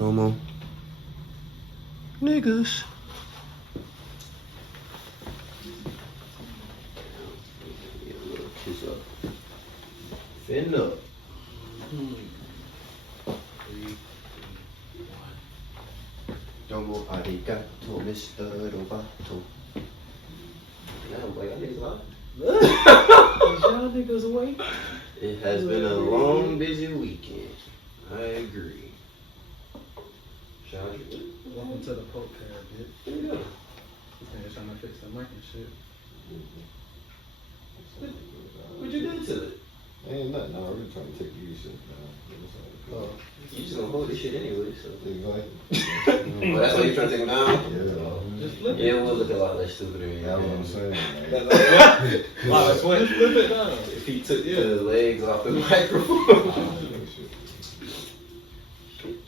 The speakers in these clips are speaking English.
No more niggas. Get a little kiss up. Fin up. 3, 2, 1. Domo arigato, Mr. Roboto. Damn, boy, y'all niggas alive. Y'all niggas awake? It has been a long, busy weekend. I agree. Welcome to the podcast, bitch. There you go. Nigga trying to fix the mic and shit. What you do to it? Ain't nothing. I'm really trying to take these shit down. You just gonna hold this shit anyway, so. Exactly. Well, that's why you trying to take them down? Yeah. Just flip it. Yeah, we'll look a lot less stupider. That's what I'm saying. Just flip it down. If he took his legs off the microphone.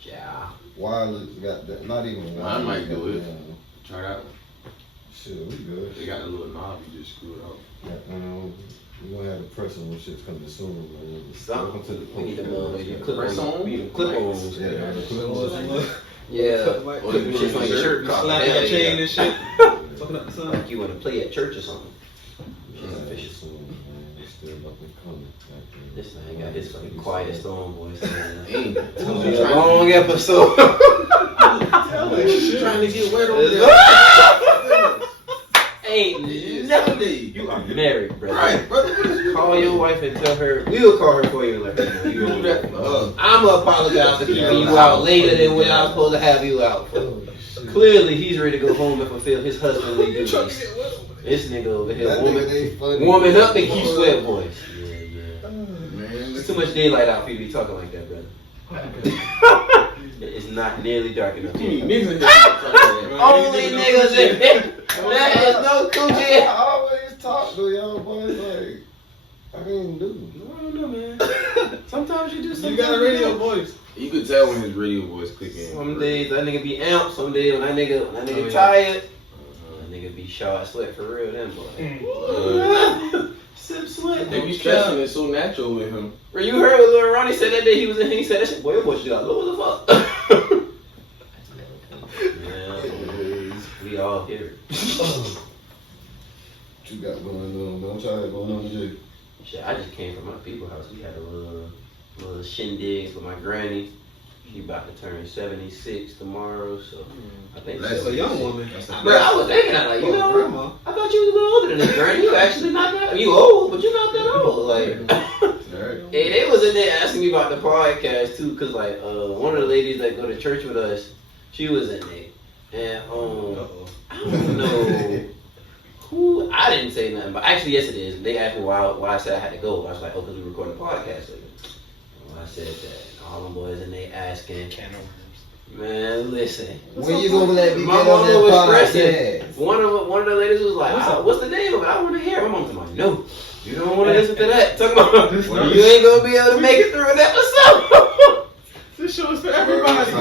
Yeah. Wireless got that. Not even wireless. I might do it. Try that one. Shit, we good. They got a little knob you just screw it off. We're gonna have to press on when shit's coming soon, man. Welcome to the we need the clip Press on? clip-ons. Yeah, the clip-ons. Yeah. Or the Shit on your shirt collar. Slap Hell that chain yeah. and shit. Talking up the sun. Like you want to play at church or something. Shit's Yeah, official. soon, man. It's still up and coming. This thing got his fucking quiet storm voice. Ain't It's gonna be a long episode. trying to get wet over there. Ain't nothing. You are married, brother. Right, brother. What is you Call your wife and tell her. We'll call her for you. Like, You do that for us. I'm gonna apologize for keeping you out later than when I was supposed to have you out. Clearly, he's ready to go home and fulfill his husbandly duties. This nigga over here warming up and keep sweat voice. Yeah. Man, It's too much daylight out for you to be talking like that, brother. It's not nearly dark enough. niggas in here. Only niggas in here. There is no coochie. I always talk to y'all boys like I didn't do. I don't know, man. Sometimes you do something. You got a radio voice. You could tell when his radio voice click in. Some days that nigga be amped. Some days when that nigga yeah. tired. That nigga be short sweat for real. Them boy. Sip sweat. They be stressing. It's so natural with him. Bro, you heard what Lil Ronnie said that day he was in here. He said that shit. Boy, your boy just got low as the fuck. Yeah, we all here. What you got going on? Don't try it going on today. Shit, I just came from my people's house. We had a little shindigs with my granny. She about to turn 76 tomorrow, so I think That's a young woman. Bro, I was thinking that, like, you know, grandma. I thought you was a little older than this, granny. You actually not that. You old, but you're not that old. Like, Alright. hey, they was in there asking me about the podcast too, cause like one of the ladies that go to church with us, she was in there, and I don't know who. I didn't say nothing, but actually yes it is. They asked me why I said I had to go. I was like, oh, cause we recording a podcast later. Well, I said that. All them boys and they asking. Man, listen. When you gonna let me My get on mama that was stressing. podcast? One of the ladies was like, what's the name of it? I want to hear it. My mom told me, no, you don't want to listen to that. Talking about, well, you ain't going to be able to make it through an episode. This show is for everybody.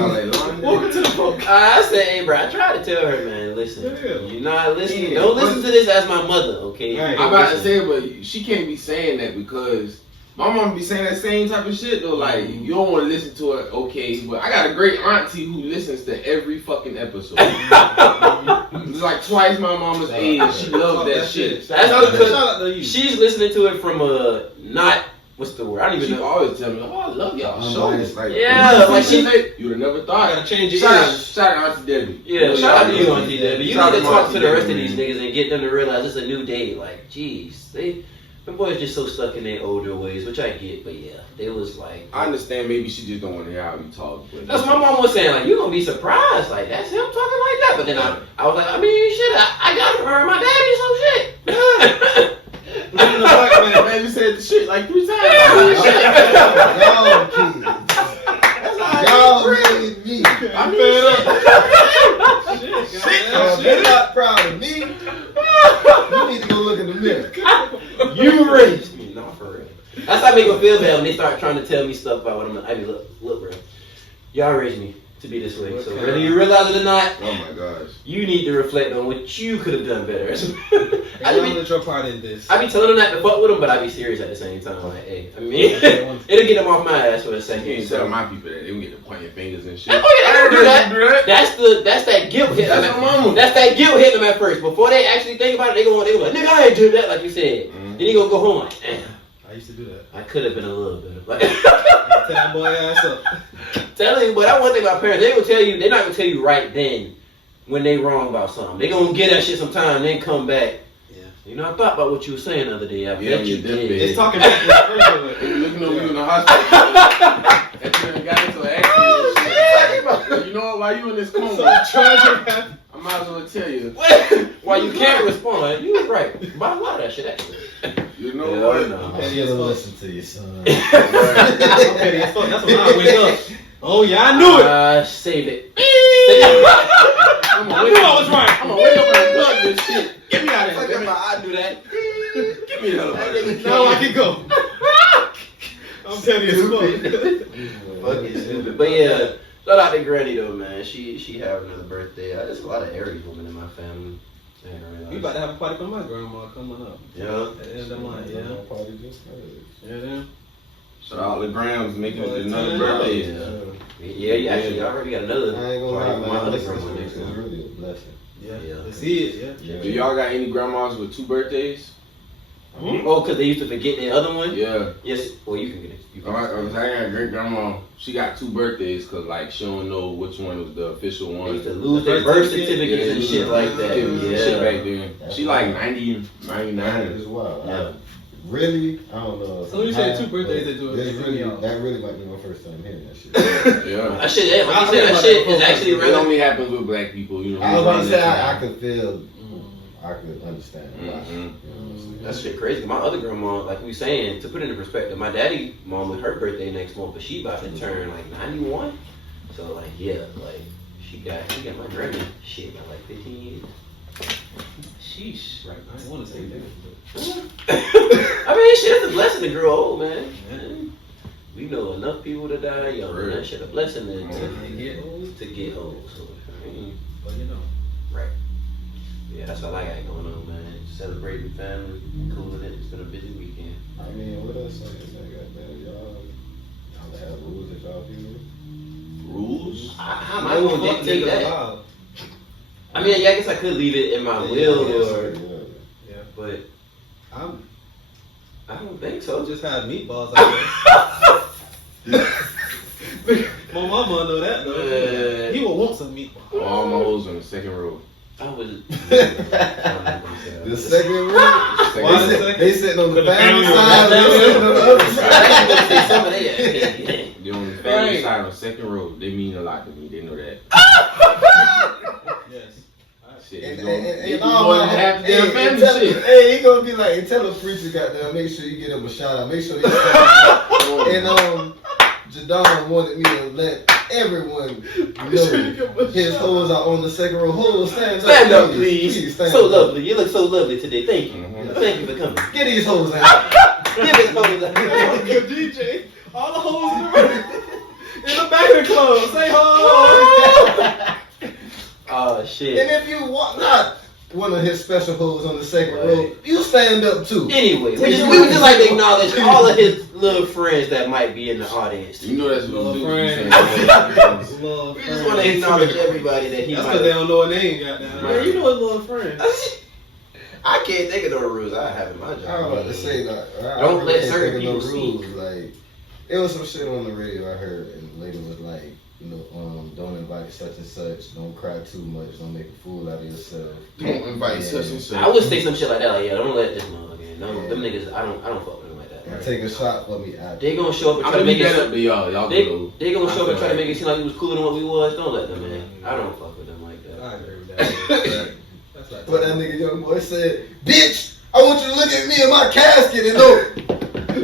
Welcome to the podcast. I said, hey, bro, I tried to tell her, man, listen, you're not listening. Don't listen to this as my mother, okay? Right. I'm about to say, but she can't be saying that because my mom be saying that same type of shit though. Like, you don't want to listen to it, okay? But I got a great auntie who listens to every fucking episode. It's like twice my mama's age. She loves that shit. That's because Shout out to you. she's listening to it from not, what's the word? I don't even She know. always tell me, oh, I love y'all show. Yeah, like she You would have never thought. Gotta change your Shout ears. out to Debbie. Yeah, shout out to you, Auntie Debbie. You need to talk to the rest of Debbie, these niggas and get them to realize it's a new day. Like, jeez, them boys just so stuck in their older ways, which I get, but yeah, they was like. I understand maybe she just don't want to hear how you talk. But That's what my mom was saying, like, you gonna be surprised, like, that's him talking like that. But then I was like, I mean, shit, I got it from her, my daddy, so shit. Listen to the black man. man, you said the shit like 3 times. Y'all kids. Y'all made me. I mean, shit. They're not proud of me. You need to go look in the mirror. You raised me, not for real. That's how I make them feel bad when they start trying to tell me stuff about what I'm. I mean, look, bro. Y'all raised me. to be this way. So Okay. whether you realize it or not, Oh my gosh. you need to reflect on what you could have done better. Acknowledge your part in this. I be telling them not to fuck with them, but I be serious at the same time. Like, hey, I mean, it'll get them off my ass for a second. You ain't So. tell my people that they don't get to pointing fingers and shit. Oh yeah, I don't do that. Do that. That's that guilt hitting them. That's my mama. That's that guilt hitting them at first. Before they actually think about it, they go like, nigga, I ain't do that, like you said. Mm-hmm. Then you gonna go home like, damn, I used to do that. I could have been a little better. Like, Tell that boy ass up. telling you, but that one thing about parents, they gonna tell you, they're not gonna tell you right then when they wrong about something. They gonna get that shit sometime and then come back. Yeah. You know, I thought about what you were saying the other day. I bet you did. It's talking back to the first one. They looking over you in the hospital. That you done got into an accident. You know what? While you in this coma, So tragic. I might as well tell you. Why you can't respond? You was right. But a lot of that shit actually. You know Yeah, what? no. I'm gonna listen to you, son. Okay, that's when I wake up. Oh yeah, I knew it. Save it. I knew I was right. I'm gonna wake up and plug this shit. Get me out of Fuck here. up, I knew that. Give me the hell out of here. No, I can go. I'm telling you, Fucking stupid. But yeah, shout out to Granny though, man. She having another birthday. There's a lot of Aries women in my family. We about to have a party for my grandma coming up. Yeah. At the end of the month, yeah. Party just started. Yeah, then. Shout out to Grams making it another Yeah. birthday. Yeah, you actually already got another I ain't gonna party lie, for my man. other This grandma next is month. really a blessing. Yeah. Yeah. To see it, yeah. Do y'all got any grandmas with 2 birthdays? Oh, because they used to forget the other one? Yeah. Yes. Well, you can get it. You I got a great grandma. She got 2 birthdays because like she don't know which one was the official They one. used to lose their birth certificates and shit like that. Shit Yeah. back then. She like 90, 99. It's wild. Yeah. Really? I don't know. So when you say 2 birthdays, they do it. This They really, really that really might be my first time hearing that shit. Yeah. That shit, yeah, like I you said, heard that about shit that is before. actually It really. only happens with black people, you know. I was about to say I I could feel, I could understand why. Mhm. You know what I'm saying? That shit crazy. My other grandma, like we saying, to put it in perspective, my daddy mom was her birthday next month, but she about to turn like 91. So like yeah, like she got my granny shit got like 15 years. Sheesh. Right. I didn't want to say that. I mean, shit, it's a blessing to grow old, man. We know enough people to die young. Right. That shit a blessing to get old. to get old. So I mean, But you know. right. Yeah, that's all I got going on, man. Celebrating family, cooling it. It's been a busy weekend. I mean, what else? Like, goddamn, y'all have rules that y'all feel? Rules? How am I gonna dictate that? Allowed. I mean, yeah, I guess I could leave it in my will, or, Yeah. but I don't think So so. just had meatballs, I guess. My mama know that though. He will want some meatballs. All my hoes in the second row. I was. The second room? Why the second? They sitting on the For the family family side, room. they sitting on the other side. I was say some of that. They're on the family Right. side on the second row. They mean a lot to me. They know that. Yes. Shit, And- they gonna- and- they and do all more than my- half their hey, family tell- shit. Hey, he gonna be like, tell the preacher, goddamn, make sure you get him a shout out. Make sure you And Jadon wanted me to let everyone know his hoes are on the second row. Hoes, stand Stand up, please. stand So up. lovely. You look so lovely today. Thank you. Mhm. Thank you for coming. Get these hoes out. Give it hoes. Good DJ. All the hoes in the room. In the back of the club. Say ho. Oh shit. And if you want not one of his special hoes on the second row, you stand up too. Anyway, we would just like to acknowledge all of his little friends that might be in the audience. You know that's what Little we do. friend. We just want to acknowledge everybody that he That's might. because they don't know a name, goddamn. Man, you know his little friend. I can't think of no rules I have in my job. I was about to say that. Don't let certain people speak. Like, it was some shit on the radio I heard, and the lady was like, you know, don't invite such and such, don't cry too much, don't make a fool out of yourself. Don't invite such and such. I would say some shit like that. Like, yeah, don't let this motherfucker in. No, them niggas, I don't fuck with them like that. And take a shot for me out. They gonna show up and I'm try to gonna make leave that up it. to y'all. Y'all They go. gonna show up and try to make it seem like we was cooler than what we was. Don't let them in. I don't fuck with them like that. I agree with that. That's like But that nigga young boy said, bitch, I want you to look at me in my casket and know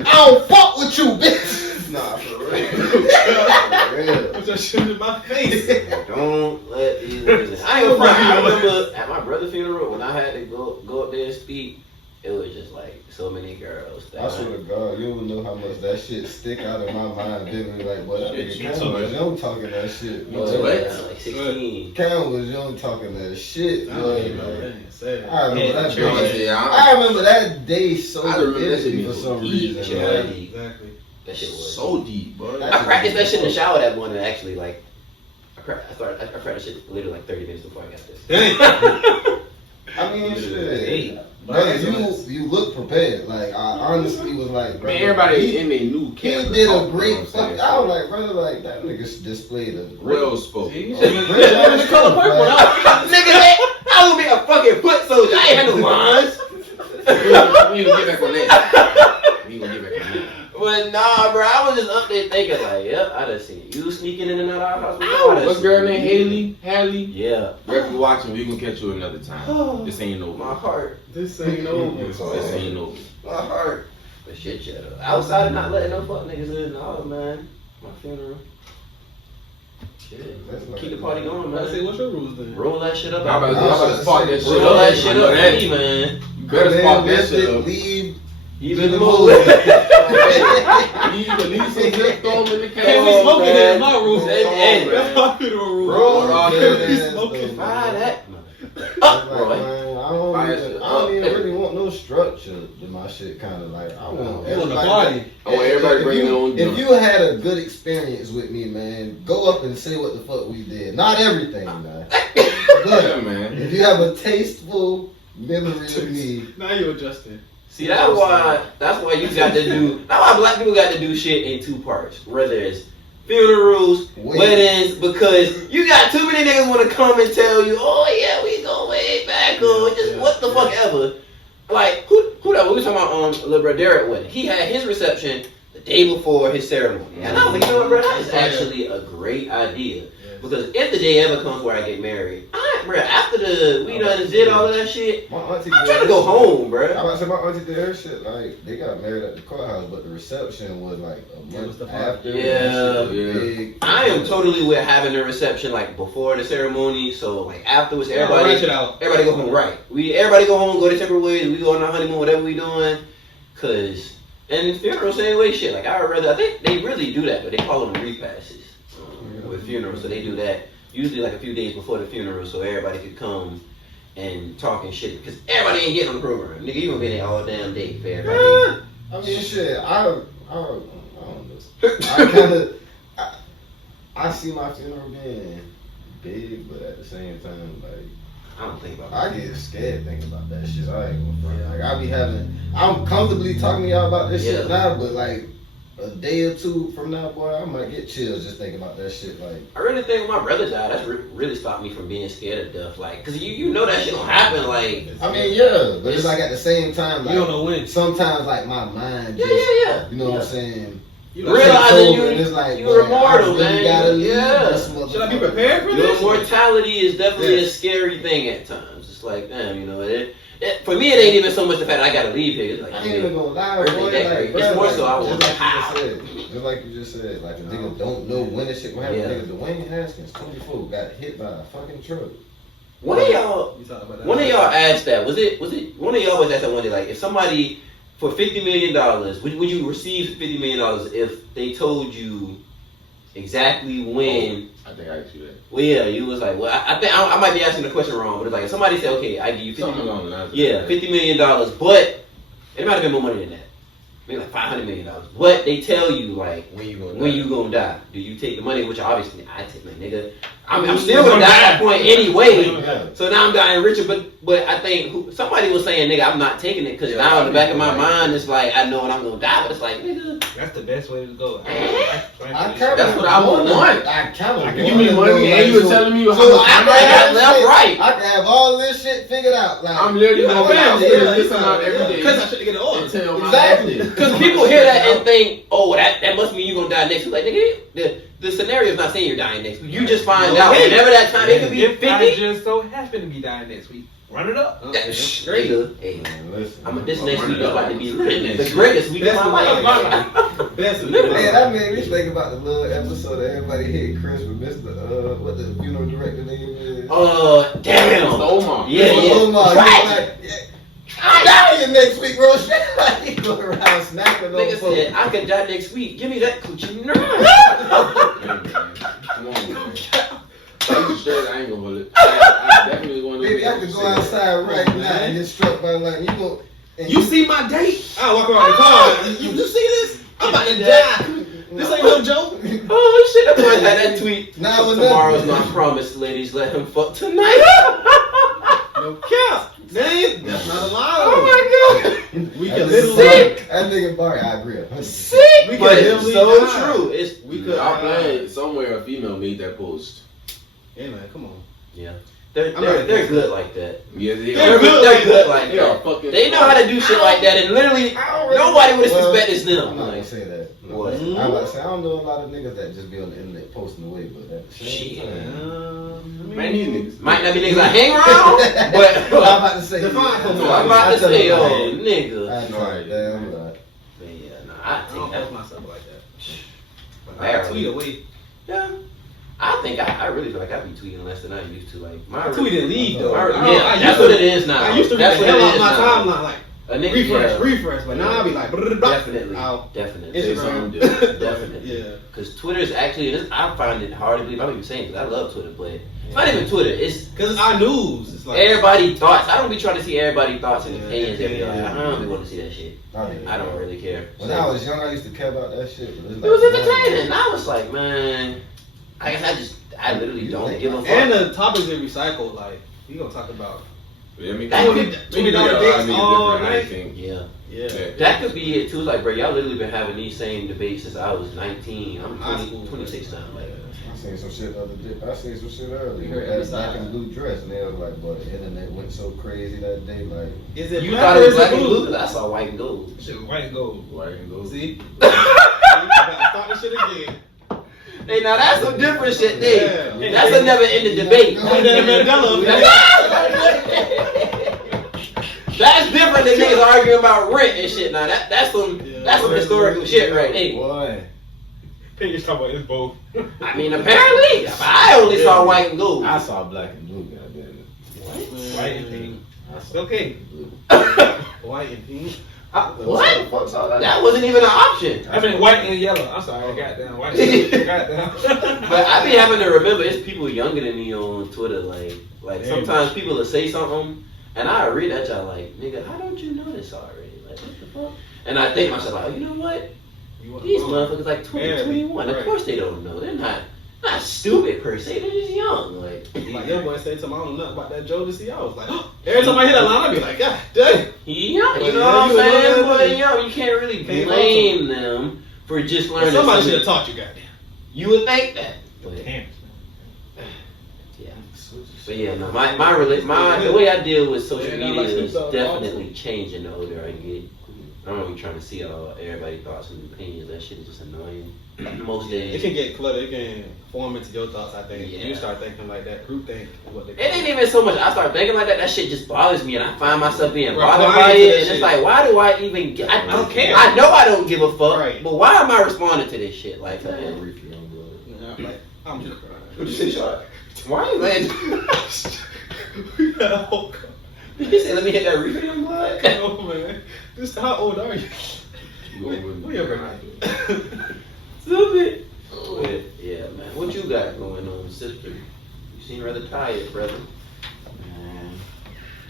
I don't fuck with you, bitch. Nah, for real. For real. Put your shit in my face. Don't let these niggas in. I ain't gonna front. I remember at my brother's funeral when I had to go up there and speak. it was just like so many girls. I swear to God, you don't know how much that shit stick out in my mind. Vividly, like, boy, that nigga Cam was young talking that shit. Boy, like 16. Cam was young talking that shit. Boy, I remember that day so vividly for some reason. Exactly. That shit was so deep, bro. I practiced that shit in the shower that morning. Actually, like, I practiced that shit literally like 30 minutes before I got this. I mean, shit. Man, you look prepared. Like, I honestly was like, man, everybody in their new camp. He did a great fuck. I was like, brother, like, that nigga displayed a well spoken. The color purple. Nigga, I was gonna be a fucking foot soldier. I ain't had no lines. We ain't gonna get back on that. But nah, bro, I was just up there thinking like, yep, I done seen you sneaking in and out of our house. What's girl named Haley? Yeah. If you watching, we can catch you another time. This ain't over. My heart. This ain't over. This ain't over. My heart. But shit, outside of not letting no fuck niggas in, no, man. My funeral. Shit. Keep the party going, man. I say, what's your rules then? Roll that shit up. I'm about to spark that shit up. Roll that shit up, me, man. You better spark that shit up. Leave. Even more. Leave some zip, throw them in the Can't be smoking here in my room. That's my funeral rule. Roll Can't be that smoking. Fire that. I don't even really want no structure to my shit. Kind of like I want everybody. I want everybody bring their own. If you had a good experience with me, man, go up and say what the fuck we did. Not everything, man. Yeah, man. If you have a tasteful memory of me, Now you're adjusting. See, that's why you got to do. That's why black people got to do shit in two parts. Whether it's funerals, weddings, because you got too many niggas want to come and tell you, oh yeah, we go way back, or just what the fuck ever. Like who that? We was talking about Lil Bro Derek wedding. He had his reception the day before his ceremony, and I was like, you know what, bro, that's actually a great idea. Because if the day ever comes where I get married, after we done did all of that shit, I'm trying to go home, bro. I about to say my auntie did her shit, like, they got married at the courthouse, but the reception was like a month after. Yeah. I am totally with having the reception like before the ceremony, so like afterwards, everybody go home, right? Everybody go home, go to separate ways, we go on our honeymoon, whatever we doing, cause, and funeral same way, shit, like I think they really do that, but they call them repasses. With funerals, so they do that usually like a few days before the funeral, so everybody could come and talk and shit. Because everybody ain't getting on the program, nigga. You gonna be there all damn day for everybody. I mean, shit. I don't know. I kind of I see my funeral being big, but at the same time, like I don't think about. I get scared thinking about that shit. I ain't gonna front. Like I'm comfortably talking to y'all about this shit now, but like. A day or two from now, boy, I might get chills just thinking about that shit. Like, I really think when my brother died, that's really stopped me from being scared of death. Like, cause you know that shit gonna happen. Like, I mean, yeah, but it's like at the same time, like, you don't know when. Sometimes, like my mind, just, you know what I'm saying. Realizing you're immortal, really man. Gotta leave Should I be prepared for this? Your mortality is definitely a scary thing at times. It's like, damn, you know for me, it ain't even so much the fact that I gotta leave here. It's like, I ain't even gonna lie, boy. It's more so I want to just like you just said, like a nigga don't know when this shit gonna happen. Nigga, Dwayne Haskins, 24, got hit by a fucking truck. One of y'all asked that. Was it one of y'all was asked that one day? Like, if somebody for $50 million, would you receive $50 million if they told you exactly when? I think I asked you that. Well, yeah, you was like, well, I think I might be asking the question wrong, but it's like if somebody said, okay, I give you $50 million, but it might have been more money than that. Maybe like $500 million. But they tell you like when you gonna die. Do you take the money? Which obviously I take my nigga. I'm still gonna die at that point anyway. So now I'm dying richer. But I think somebody was saying, nigga, I'm not taking it because now in the back of my mind it's like I know when I'm gonna die. But it's like, nigga, that's the best way to go. That's what I would want. I kind of give me money and you were telling me how much I got left, right. I can have all this shit figured out. Like, I'm literally gonna listen out every day. Because I should get it on. Exactly. Because people hear that and think, oh, that must mean you're gonna die next week. Like, nigga, the scenario is not saying you're dying next week. You just find out whenever that time. It could be 50. I just so happen to be dying next week. Run it up. Straight up. Hey, this next week is about to be the greatest week of my life. Best week. Man, that made me think about the little episode that everybody hit Chris with Mr. What the funeral director name is? Damn. Omar. Yeah. Omar. I'm dying next week, bro. He go around snapping on Nigga said, I could die next week. Give me that coochie. Come on, man. Straight, I ain't gonna hold it. I definitely want to. Baby, I could go outside right now and get struck by lightning. You see my date? I walk around the car. You see this? I'm about to die. This ain't no joke. Oh shit, that boy had that tweet. Nah, Tomorrow's my promise, ladies. Let him fuck tonight. No cap. Dang, that's not a lie. Oh my god. We That can nigga literally. Barry- That nigga Barry, I agree. 100%. Sick, We but can it's literally so die. true. It's We could. I'm playing somewhere a female made that post. Hey man, come on. yeah. They're I'm not they're against good like that. Yeah, they They're are. good. They're good like They are that. fucking. They know how to do shit like that, and literally nobody would Well, suspect it's I'm them. not gonna Like, say that. What? I'm about to say I don't know a lot of niggas that just be on the internet posting away, but at the same Shit. time. Man, these niggas. might not be niggas I hang around, but I'm about to say. Define for me. I'm about to say, oh, oh nigga. I know, damn right. But yeah, no, I I think don't that. post myself like that. But Barely. I tweet away. Yeah. I think I really feel like I be tweeting less than I used to. Like my I tweet and leave though. Yeah, that's what it is now. I used to read That's the what hell it out is my now. timeline like A nigga, refresh, but now I be like definitely, out. definitely, Instagram. definitely. Yeah. Because Twitter is actually, I find it hard to believe. I'm even saying because I love Twitter, but it's not even Twitter. It's Cause it's our news. It's like everybody thoughts. I don't be trying to see everybody thoughts and Yeah, opinions every day. yeah. I don't really want to see that shit. I I don't really care. When I was young, I used to care about that shit. But It was entertaining. I was like, man, I guess I literally don't give a fuck. and the topics they recycle. Like we gonna talk about. Yeah, I mean, That maybe could- maybe $20 a lot of dates niggas all different, I night. think. Yeah. Yeah. That could be it too. Like, bro, y'all literally been having these same debates since I was 19. I'm High 20, school, 26 now. Like, I seen some shit the other day. I seen some shit earlier. You heard That every black side. and blue dress, and they was like, boy, the internet went so crazy that day. Like, Is it you black thought or it was is black it and blue? blue? 'Cause I saw white and gold. Shit, white and gold. Why you go? See? Start this shit again. Hey, now that's some different shit there. Yeah. That's a never ending debate. Put that in Mandela. That's different than niggas arguing about rent and shit. Now that's some historical shit right there. boy, Think you're talking about it's both. I mean, apparently, I only saw white and gold. I saw black and blue. Goddamn it. White and pink. I It's saw okay. blue. White and pink. What? The fuck saw that? That wasn't even an option. I mean white and yellow. I'm sorry, goddamn white and yellow. Goddamn. But I be having to remember it's people younger than me on Twitter. Like sometimes people will say something, and I read that y'all like, nigga, how don't you know this already? Like, what the fuck? And I think myself, like, you know what? These motherfuckers like 20, 21. Of course they don't know. They're not stupid per se. They're just young. Like your boy said to me, I don't know nothing about that Jodeci. I was like, every time I hear that line, I be like, God dang. He young. You Well, know yeah, what I'm you saying? know Boy, that. young. You can't really Can't blame them for just learning. Somebody something. should have taught you, goddamn. You would think that. But, Damn. yeah. But yeah, no, the way I deal with social media is definitely changing the older I get. I don't be trying to see everybody's thoughts and opinions. That shit is just annoying. Most It days. can get cluttered. It can form into your thoughts, I think. Yeah. You start thinking like that. Group think is what they It ain't even so much. I start thinking like that. That shit just bothers me, and I find myself being Right, bothered why by is it. that And shit? it's like, why do I even get? I don't care. I know I don't give a fuck. Right. But why am I responding to this shit? Like, Yeah, man, reefer on blood. Yeah, like, I'm just crying. what'd you say, Shot? Why are you laying? We got a whole cup. You said, let me hit that refill on blood. Oh man, how old are you? Who your birthday? Stupid. Yeah, man. What you got going on, sister? You seem rather tired, brother. Man,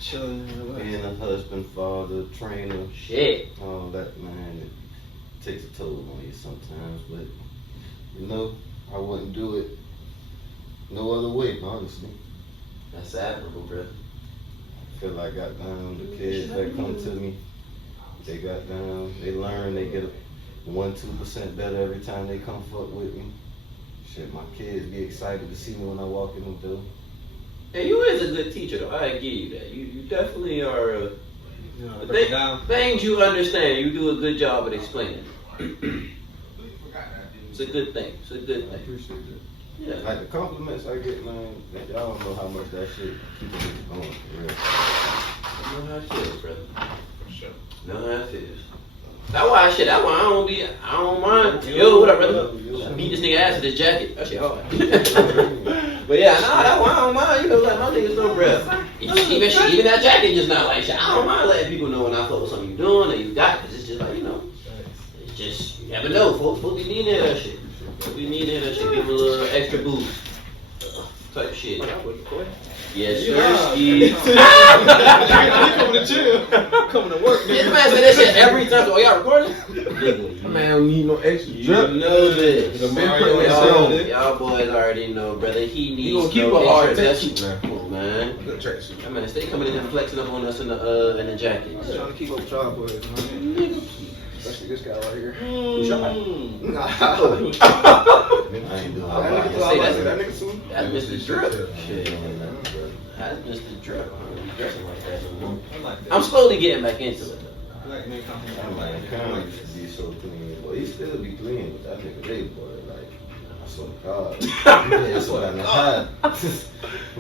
Chilling. being a husband, father, trainer, Shit. all that, man, it takes a toll on you sometimes. But you know, I wouldn't do it no other way, honestly. That's admirable, brother. I feel like the kids that come to me, they they learn, they get 1-2% better every time they come fuck with me. Shit, my kids be excited to see me when I walk in the door. Hey, you is a good teacher, though. I give you that. You definitely are. Break it down. Things you understand, you do a good job at explaining. It's a good thing. It's a good I thing. appreciate that. Yeah. Like the compliments I get, man, y'all don't know how much that shit keeps me going, for real. I know how it feels, brother. For sure. Know how it feels. That's why I don't mind. Yo, what up, brother? I beat this nigga ass with this jacket. That shit hard. But yeah, nah, that's why I don't mind. You know, like my niggas no breath. Even that jacket just not like shit. I don't mind letting people know when I fuck with something you doing or you got, because it's just like, it's just, you never know, folks be needing to hear that shit. We need to hear that shit, give them a little extra boost. Type shit. Yes, You coming to chill. Coming to work. This man said that shit every time. Oh, y'all recording? Nigga, Man, don't need no extra you drip. know this. Y'all Boys already know, brother. He needs You gonna keep no a hard introduction. tracksuit, Come on, man. Good tracksuit. That man, stay coming in and flexing up on us in the jacket. I'm trying to keep up with y'all boys, man. Especially this guy right here. Nah. That nigga too. That's Mr. Drip. Shit. That's Mr. Drip. I'm dressing like that no more. I like that. I'm slowly getting back into it. I like men compliment. I'm like, Kyle used to be so clean. Well, he still be clean, but that nigga big boy, like, I swear to God. Yeah, so I know how.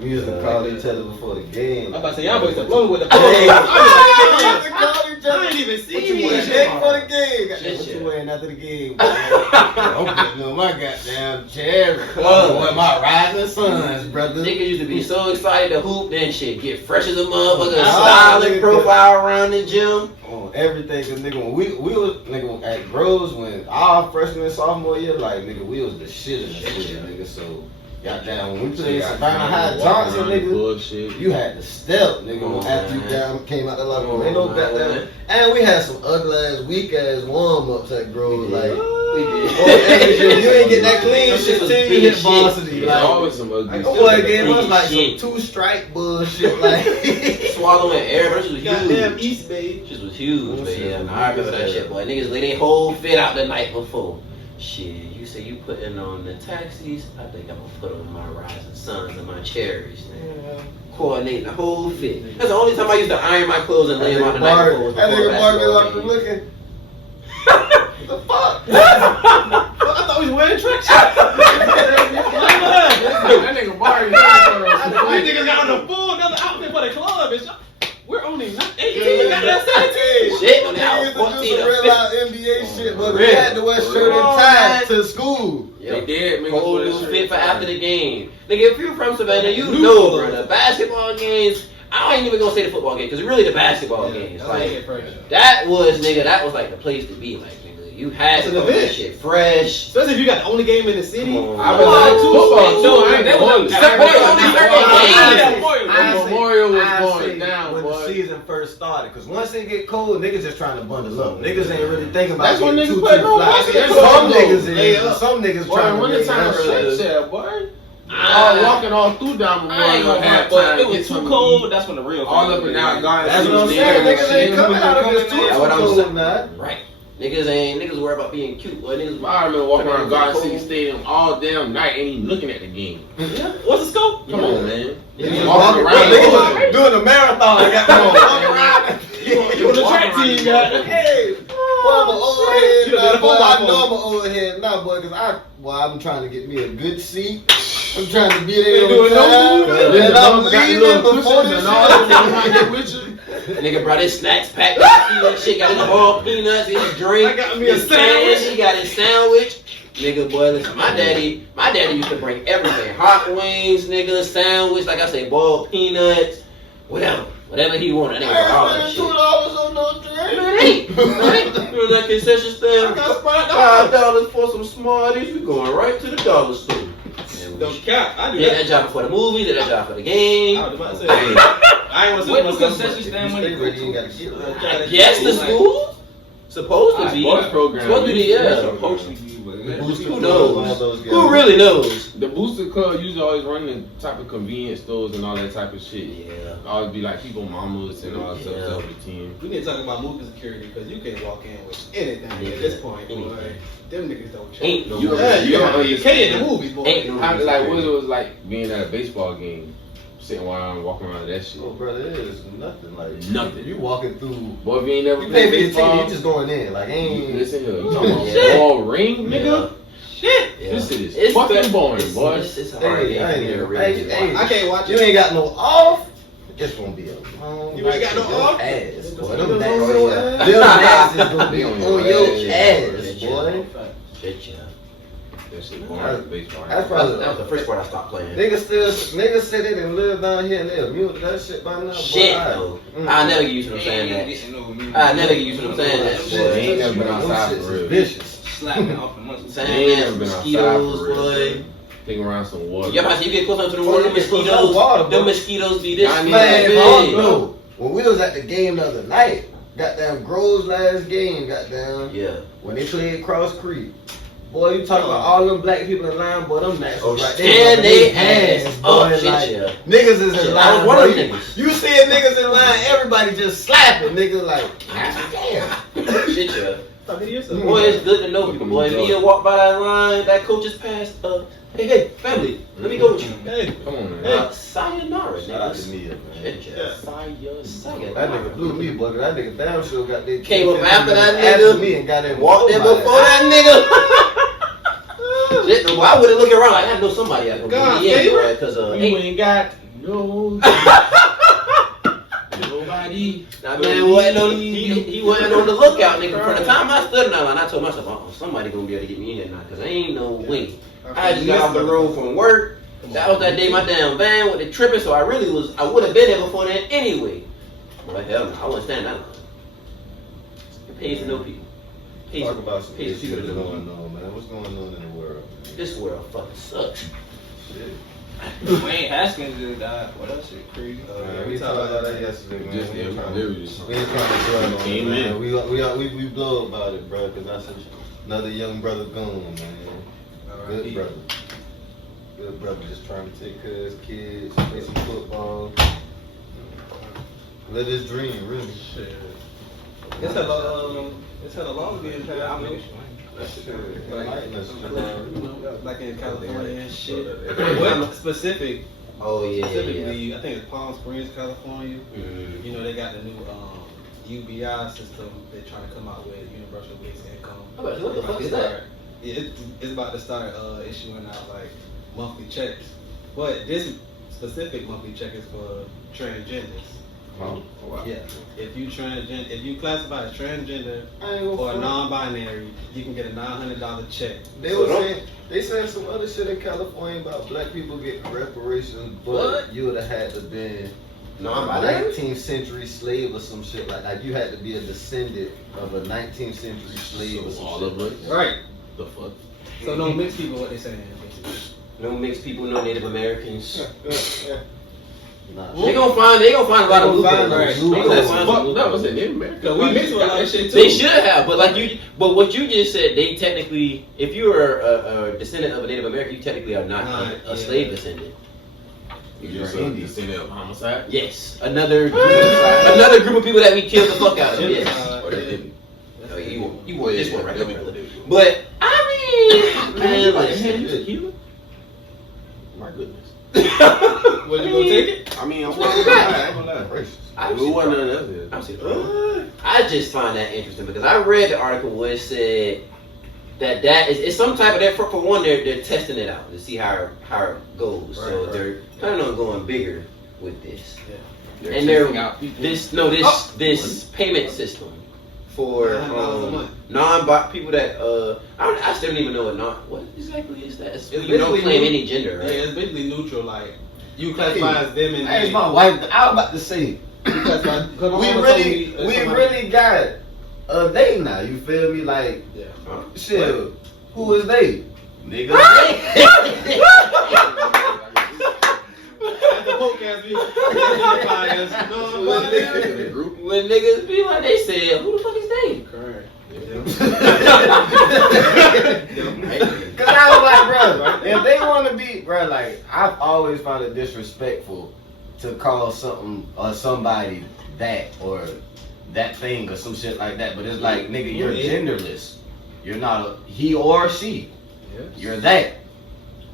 We used to call each other before the game. I'm about to say, y'all boys are blowing with the Hey, I we used to call each other. ain't even seen What you me. wearing next for the game? Shit, What shit. you wearing after the game? I'm putting on my goddamn cherry. With my rising suns, brother. Nigga used to be so excited to hoop, then shit get fresh as a motherfucker, Oh, styling nigga. profile around the gym. On everything, cause nigga, when we was nigga at Groves when our freshman and sophomore year, like nigga, we was the shit in the city, nigga. So goddamn, when we played Savannah High Johnson, nigga, Bullshit. you had to step, nigga, Oh, after you man. down came out the locker room. Oh, Ain't no man. goddamn. And we had some ugly ass, weak ass warm ups at Groves, like. We Oh, you ain't get that clean That shit shit was till you big hit shit. varsity. There's Like, always some ugly like, stuff. oh boy, gave us like Shit. some 2-strike bullshit, like. swallowing air, her shit was Goddamn huge. East Bay. Shit was huge, Oh, but shit. yeah, nah, I remember that shit, boy. Niggas lay their whole fit out the night before. Shit, you say you putting on the taxis, I think I'm gonna put on my rising suns and my cherries. Coordinate the whole fit. That's the only time I used to iron my clothes and lay them out the night before. was That before nigga Mark be basketball like games. looking. What the fuck? I thought we was wearing track That nigga Barry. These niggas got on the full another outfit for the club, bitch. We're only 18, got that 17. Shit, on the Nigga out used to do 14 some or real 15. life NBA shit, but we Real. had to wear shirt and Come on, tie man. to school. They did make us Whole wear new shirt. fit for after the game. Nigga, if you're from Savannah, you know, bro. The basketball games. I ain't even gonna say the football game because really the basketball games. Like that was like the place to be. Like nigga, you had to It's an go that event. shit fresh. Especially if you got the only game in the city. Come on, I man. was like football too. I ain't That going. was only certain games. The Memorial was I going say down, when boy. the season first started, because once it get cold, niggas just trying to bundle up. Niggas ain't really thinking about That's when getting niggas too play no fly. basketball. Some niggas Lay is, up. some niggas Boy, trying to when the really time shit. shit, boy. Walking all through down I ain't Memorial gonna lie, halftime. but it get was too something to cold. eat. That's when the real All fans up and get down it. Garden That's City. what I'm saying. Niggas ain't coming out of this too That's what I'm cold, saying. man. Right. Niggas worry about being cute. Or niggas. I remember walking around Garden Cold. City Stadium all damn night, ain't even looking at the game. What's the scope? Come on, man. Niggas Walking walking around. niggas doing a marathon. I got walking around. You on the track team, got Hey, boy, I'm an old head You done now, did a boy. football I know I'm an old head now, boy, because I'm trying to get me a good seat. I'm trying to be there doing on no time. movement? And I'm leaving before this shit. Nigga brought his snacks packed. Shit got his ball peanuts, his drink. I got me a his sandwich. He got his sandwich. Nigga, boy, listen, my daddy used to bring everything. Hot wings, nigga, sandwich, like I say, boiled peanuts, whatever he wanted. Nigga brought all that shit. $2 on those drinks. Right? You know that concession stand? $5 for some Smarties. We going right to the dollar store. Don't cap. I do Did that. that job before the movie, did that job for the game. I was about to say. I ain't want to What say do myself. concession stand when you go You ain't got to get it. I guess the school supposed to be. Sports program. Supposed to be, yeah. supposed to be, but Who knows? Who really knows? The Booster Club usually always run the type of convenience stores and all that type of shit. Yeah. Always be like people mamas and all that Yeah. stuff with the team. We need to talk about movie security because you can walk in with anything at this point. Anything. Boy. Them niggas don't check. Ain't no You- more. Yeah, You don't you understand. can't in the movies, boy. Ain't no How, more. like what it was like being at a baseball game, sitting around walking around that shit. Oh, brother, it is nothing like Nothing. You walking through. Boy, if you ain't never You played pay for your ticket, baseball, you just going in. Like, ain't. listen here. You talking about Yeah. ball ring, nigga? Shit. Yeah. This shit is It's fucking boring, it's, boy. It's a hard Hey, game I for ain't me to even- really hey, watch. hey. I can't watch You it. ain't got no off. It's gonna be a long. You ain't got no night. off? Ass, boy. Them Them niggas nasty. on your ass. Them nasty gonna be They on on your your ass, Shit, boy. Shit, yeah. That shit boring. Baseball. That's probably That was the first part I stopped playing. niggas said they didn't live down here and they're mute to that shit by now. Shit, boy, though. I never get used to them saying that. I never get used to them saying that. Shit, Boy. They ain't never been them outside shits for is real. vicious. Slapping off the muscle. Saying They ain't that, never been outside mosquitoes, for real. boy. Taking around some water. Yeah, but you get closer to the Oh, water, you the get closer to mosquitoes, water, the bro. mosquitoes be this I mean, Man, big. bro, when we was at the game the other night, goddamn Grove's last game, goddamn, Yeah. when they played Cross Creek. Boy, you talking about all them black people in line, boy, them nights Oh, was right stand there. they ass boy, up, shit, like, yeah. niggas is Shit, in I line, was one boy. of them niggas. You seeing niggas in line, everybody just slapping, niggas like, damn. Shit, yeah. Talking to yourself. Boy, it's good to know people, boy. Me and walk by that line, that coach just passed, hey, family, let me go with you. Hey, Come on, man. Sayonara, Shout out to niggas. Mia, man. Shit, yeah. Sayonara. That nigga blew me, boy. That nigga damn sure got that. Came up after that After nigga. me and got that. Walked there before that nigga. Shit, no, I wouldn't look around like I know somebody out God, gonna be in favorite? right? Cause you ain't got no. Nobody. Nah, man, wasn't on, he wasn't on the lookout, nigga. From the time I stood in that line, I told myself, somebody gonna be able to get me in here now, cause ain't no way. I just got off the road from work. That was that day my damn van with the tripping, so I would have been there before then anyway. But hell no, I wouldn't stand that line. It pays to know people. Pays Talk about some pays shit people to know going people. on, man. What's going on in the world? Man? This world fucking sucks. Shit. Wayne Haskins just died. What else shit crazy? Man, we talked about that yesterday, man. Just We ain't trying literally just. to dwell on it, Came man. in. We blow about it, bro, because that's another young brother gone, man. Good brother. Good brother, just trying to take care of his kids, play some football. Live his dream, really. Shit. It's had a long being passed. I mean, like in California and shit. What specific? Oh yeah, Specifically, I think it's Palm Springs, California. Mhm. You know, they got the new UBI system. They're trying to come out with universal basic income. What the fuck is that? Yeah, it's about to start issuing out like monthly checks. But this specific monthly check is for transgenders. Oh, wow. Yeah. If you classify as transgender I ain't gonna or front. non-binary, you can get a $900 check. They saying some other shit in California about black people getting reparations, but What? you would have had to been No, a I'm about that. 19th century slave or some shit like you had to be a descendant of a 19th century slave or So some all shit. of us. Right. The fuck? So no mixed people, what they saying basically. No mixed people, no Native Americans. Nah. They gonna find a lot of They gonna find loopholes. a They gonna loophole. find some Fuck, that loopholes. was in Native America. Cause we mixed with a lot of shit too. They should have, but what you just said, they technically, if you are a descendant of a Native American, you technically are not a slave descendant. You just a descendant of homicide? Yes, another group of people that we killed the fuck out of. Yes. Or they didn't? Oh, yeah, you want this one right There there, we go, brother. there we go. But I mean, man, like, tequila? My goodness. Was you gonna take it? I mean, I'm What not you gonna got? lie, I ain't gonna lie. Racist. It wasn't none of that. I'm serious. I just find that interesting because I read the article where it said that it's some type of that for one they're testing it out to see how it goes. So Right. they're planning on going bigger with this. They're And they're testing out people. this payment system for $9 a month. non-black people that I still don't even know what exactly is that. It's, It's you don't basically claim any gender, Yeah, right? it's basically neutral. Like you classify as them and Hey, they. my wife, I was about to say, You classify- 'cause my we mama told really me, really got a they now. You feel me? Like, Yeah. shit, who is they? Nigga. As the podcast we identify as non-binary. The group. When niggas be like, they said, who the fuck is they? Correct. Cause I was like, bro, if they want to be, bro, like I've always found it disrespectful to call something or somebody that or that thing or some shit like that. But it's like, nigga, you're genderless. You're not a he or she. You're that.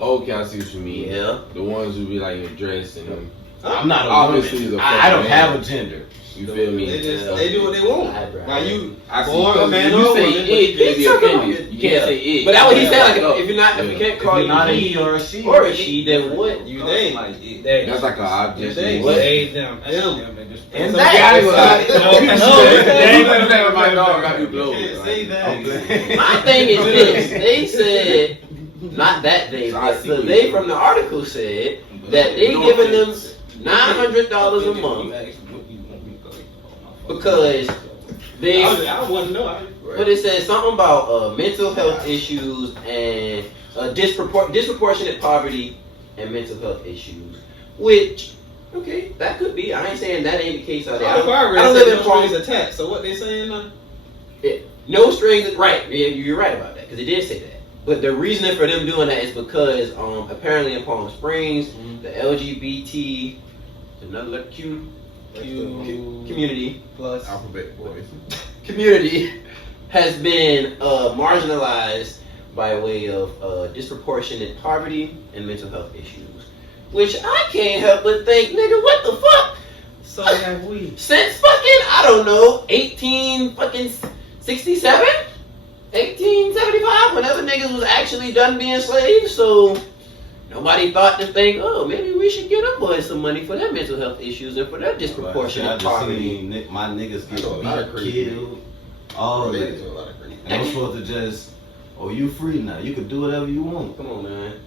Okay, I see what you mean. Yeah. The ones who be like in dress and I'm not a Obviously, woman. he's a I don't fucking have a man. gender. you feel me? They do what they want. Eyebrow. Now you I see. born a man you or say woman, it, you can't be offended. You can't say it. But that's what he said. Like, No. if you're not, if you can't call If you're not a you he he or a she, or a she, then what? you they. That's like an object. They. What? Them. and So that guys was My dog got me You blown. can't say that. My thing is this. They said not that they, So I but see the what they you're from the article said But that they no giving them offense. $900 a month because they. I wouldn't know. But it says something about mental health issues and disproportionate poverty and mental health issues, which. Okay, that could be. I ain't saying that ain't the case out there. I don't live in strings attached. So what they saying now? No strings. Right. Yeah, you're right about that because it did say that. But the reason for them doing that is because apparently in Palm Springs, the LGBT, another letter Q community plus Alphabet boys. community has been marginalized by way of disproportionate poverty and mental health issues. Which I can't help but think, nigga, what the fuck? So have we. Since fucking, I don't know, 1867? 1875, whenever niggas was actually done being slaves, so nobody thought to think, oh, maybe we should get them boys some money for their mental health issues and for their disproportionate poverty. My niggas get beat, killed, Oh, all they that. do a lot of crazy. And I'm supposed to just, you free now. You can do whatever you want. Come on, man.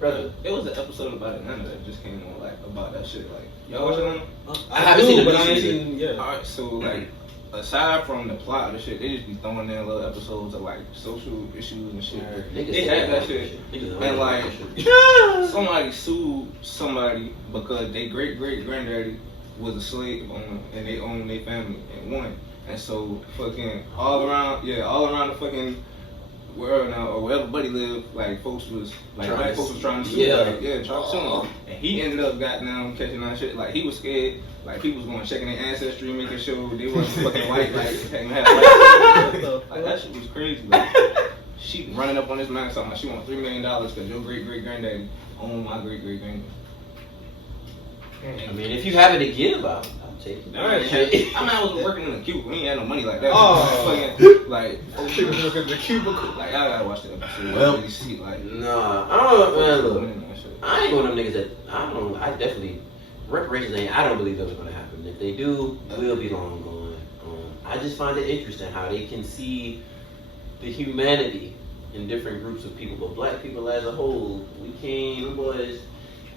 Brother. It was an episode about Atlanta that just came on, like, about that shit. Like, y'all watching Atlanta? I haven't seen it, but but I ain't seen seen, yeah. Alright, so like aside from the plot of the shit, they just be throwing in little episodes of like social issues and shit. Niggas They had that shit. And like somebody sued somebody because their great granddaddy was a slave owner and they owned their family and won. And so fucking all around the fucking world now or wherever Buddy lived, like folks was like black folks was trying to sue trying to sue him. And he ended up goddamn catching on shit. Like he was scared. Like people was going checking their ancestry, making sure they wasn't fucking white, like had white. Like that shit was crazy. Like she running up on this man talking like she want $3 million because your great granddaddy owned my great granddaddy. I mean, if you have it to give, I'll take it. I was working in a cubicle. We ain't had no money like that. Oh. Fucking, like People looking at the cubicle. like I gotta watch that episode. Well, Really see like Nah, I don't, man, look. I ain't one of them niggas that, I definitely, reparations I don't believe that's gonna happen. If they do, we'll be long gone. I just find it interesting how they can see the humanity in different groups of people, but black people as a whole, we can't, boys.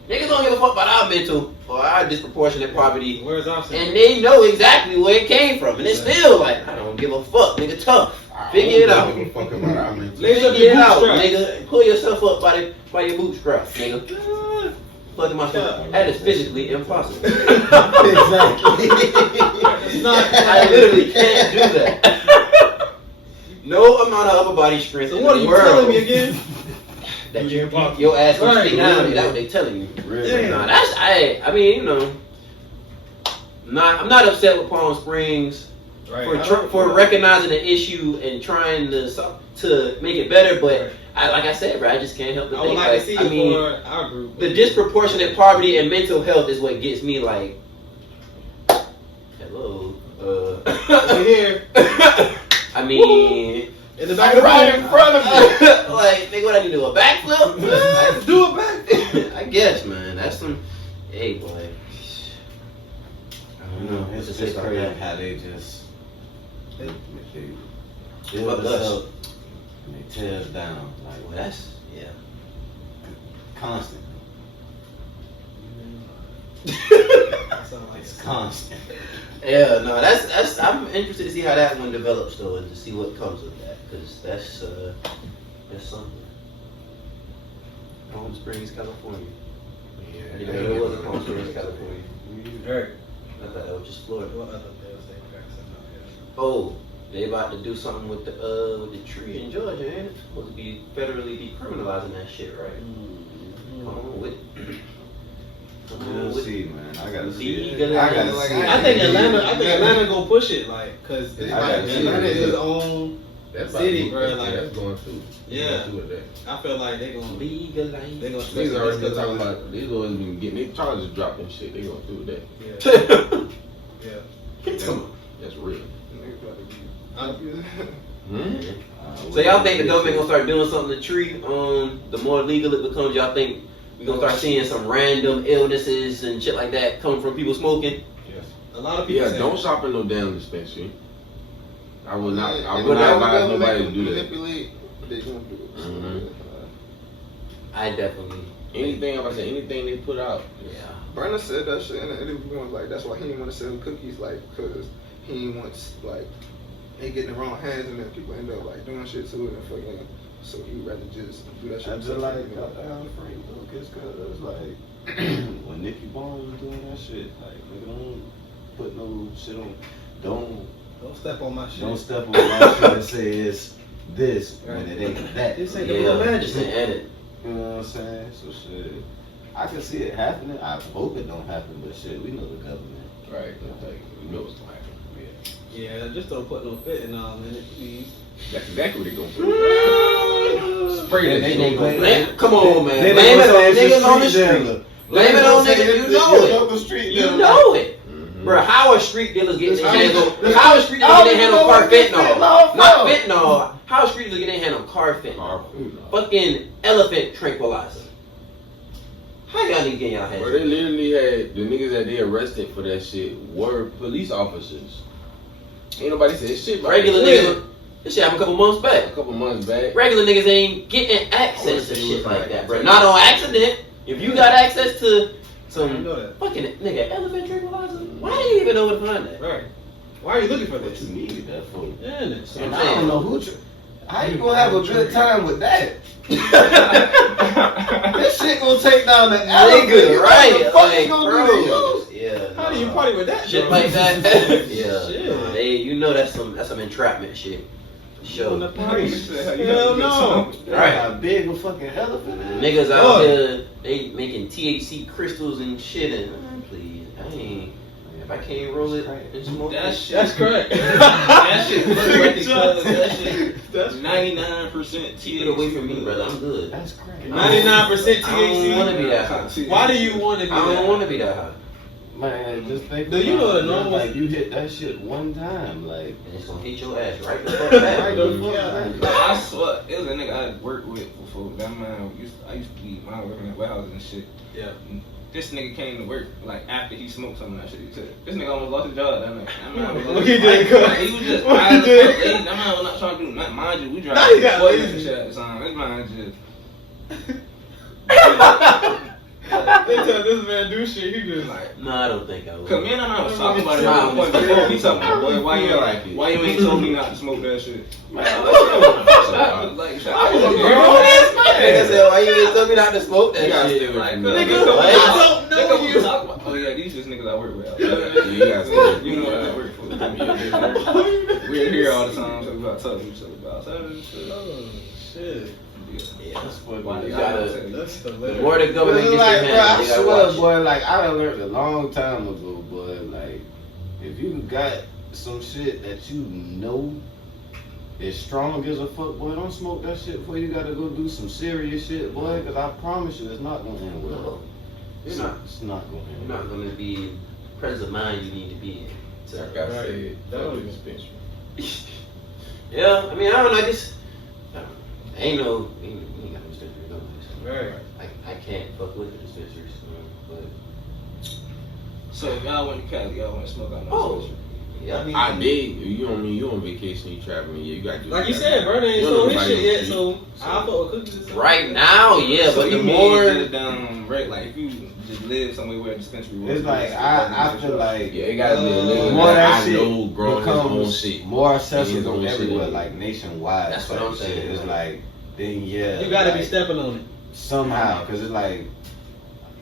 Niggas don't give a fuck about our mental or our disproportionate poverty. Where's our And they know exactly where it came from. And it's still like, I don't give a fuck, nigga, tough. Figure it out. Give a fuck about our mental. Figure it out, nigga. Pull yourself up by your bootstraps, nigga. Fucking myself. That is physically impossible. Exactly. I literally can't do that. No amount of upper body strength So in what are the you world telling me again? that your ass will stay down. That's what they telling you. Really? Nah, that's I mean, you know. I'm not upset with Palm Springs for recognizing the issue and trying to make it better, but like I said, bro, I just can't help but I would think. like to see it mean, for our group. the disproportionate poverty and mental health is what gets me like. Hello. Over here. I mean, In the back of the right room. in front of me. Like, nigga, what I can do? A backflip? Do it back. I guess, man. That's some. Hey, boy. I don't know. It's It's just just crazy like how they just they Fuck build us. us up and they tear us down like Well, that's constant. It's constant. yeah. No, that's. I'm interested to see how that one develops though, and to see what comes of that, because that's something. Palm Springs, California. I didn't know it was Palm Springs, California. Right. I thought that was just Florida. What other bills they got sent out here? Oh, they about to do something with the tree in Georgia, ain't it? Supposed to be federally decriminalizing that shit, right? Come on with it. We'll see, man. I gotta see it. Legalize. I gotta see it. I think Atlanta gonna push it, like, cause It's Atlanta is its own city, bro. Like, That's going too. yeah, Do it there. I feel like they gonna Legalize. These already been talking about. These always been getting their charges dropped and shit. They gonna do that. Yeah. That's real. So y'all think the government gonna start doing something to tree? The more legal it becomes, y'all think we gonna start seeing some random illnesses and shit like that coming from people smoking? A lot of people. Yeah, say don't shop in no damn dispensary. I would not If advise nobody to do that. Manipulate, they gonna do it. Mhm. I definitely. Anything, like I said, anything they put out. Yeah. Brandon said that shit in the interview. Like that's why he didn't want to sell cookies, like because he didn't want like they get in the wrong hands and then people end up like doing shit to it and fucking. So he'd rather just do that shit. I just like cut down free Lucas cause like when Nicky Barnes was doing that shit, like nigga don't put no shit on. Don't step on my shit. Don't step on my shit and say it's this when it ain't that. This ain't the real magic. Just an edit. You know what I'm saying? So shit, I can see it happening. I hope it don't happen, but shit, we know the government. Right. Like, you know what's gonna happen. Yeah, just don't put no fentanyl in it, please. That's exactly what they gonna do. Spray that shit. Come on, man. They Blame it on niggas niggas on the street. Blame it on niggas. You know it. You know it. Bro, how are street dealers getting their hands on? How are street dealers getting their hands on car fentanyl? Not fentanyl. How are street dealers getting their hands on car fentanyl? Fucking elephant tranquilizer. How y'all need to get y'all hands? Bro, they literally had the niggas that they arrested for that shit were police officers. Ain't nobody said shit about Regular it. niggas. This shit happened a couple months back. A couple months back. Regular niggas ain't getting access to shit like that, bro. Not on accident. If you got access to some fucking nigga elephant tranquilizer, why do you even know where to find that? Right. Why are you looking for What this? you need that for? Yeah, And I don't know who. How you gonna have a good time with that? This shit gonna take down the Nigga, right? What the fuck you Like, gonna bro. do to Yeah. How do you party with that Shit bro? like that? Yeah. Shit. They, you know that's some entrapment shit. On the Sure. party. Hell Hell no. Right. How big a fucking elephant is? Niggas out there, they making THC crystals and shit, and please, I ain't. If I can't roll it and smoke That it, shit. That's correct. That shit looks like because that shit. That's 99% keep it away from me, brother. I'm good. That's crazy. 99% I don't want to THC. be that high. Why do you want to be I don't that? want to be that high. Man, just think. Do you know about the it, normal- Like you hit that shit one time, like. And it's gonna hit your ass right the fuck back. Right the fuck back. I swear, it was a nigga I worked with before. That man I used to be when I was working at warehouses and shit. Yeah. This nigga came to work like after he smoked some of that shit. He said, this nigga almost lost his job that night. That man was What he did, cuz? He was just What high he as did? fuck. That man was not trying to do nothing. Mind you, we Now driving he got boys lazy. and shit at the time. This man just. They tell this man do shit, he just Like, No, I don't think I would. cause me and I was talking about it Nah, at one point before. He talking about, boy, why you ain't told me not to smoke that shit? Man, Like, shut up. Nigga said, why you ain't tell me not to smoke that You gotta shit? stay away Like, from nigga, that. what? I don't know you. Oh yeah, these just niggas I work with. You gotta stay away from You know what I that. work for. We're here all the time, so we about to talk to each other about certain shit. Oh shit. Yeah. that's what Why You they gotta- tell you? That's The hilarious. more the government gets like, their bro, I hands, they gotta swear, watch. boy, like I done learned a long time ago, boy. Like, if you got some shit that you know is strong as a fuck, boy, don't smoke that shit before you gotta go do some serious shit, boy. Cause I promise you, it's not gonna end well. No, you're not. It's not gonna end You're not well. gonna be presence of mind you need to be in. I So, gotta Right. say it. That Fuck was- the dispensary. yeah, I mean, I don't know. I just ain't got no dispensary no place. Right. I can't fuck with the dispensaries, but So if y'all went to Cali, y'all went to smoke out Oh. no yeah, I mean, I did. You don't mean you on vacation, you traveling. Yeah, you gotta do. Like you that. said, bro, they ain't You sold don't his know shit yet, nobody so on I'll put with cookies and stuff. right now, yeah, So but the you more just down right, like if you just live somewhere where a dispensary was. It's like I feel like Yeah, it gotta be a the nigga more that that I shit know growing his own becomes shit. more His accessible own shit. everywhere, like nationwide. That's what type I'm shit. saying. It's like then yeah, You gotta like, be stepping on it. somehow, cause it's like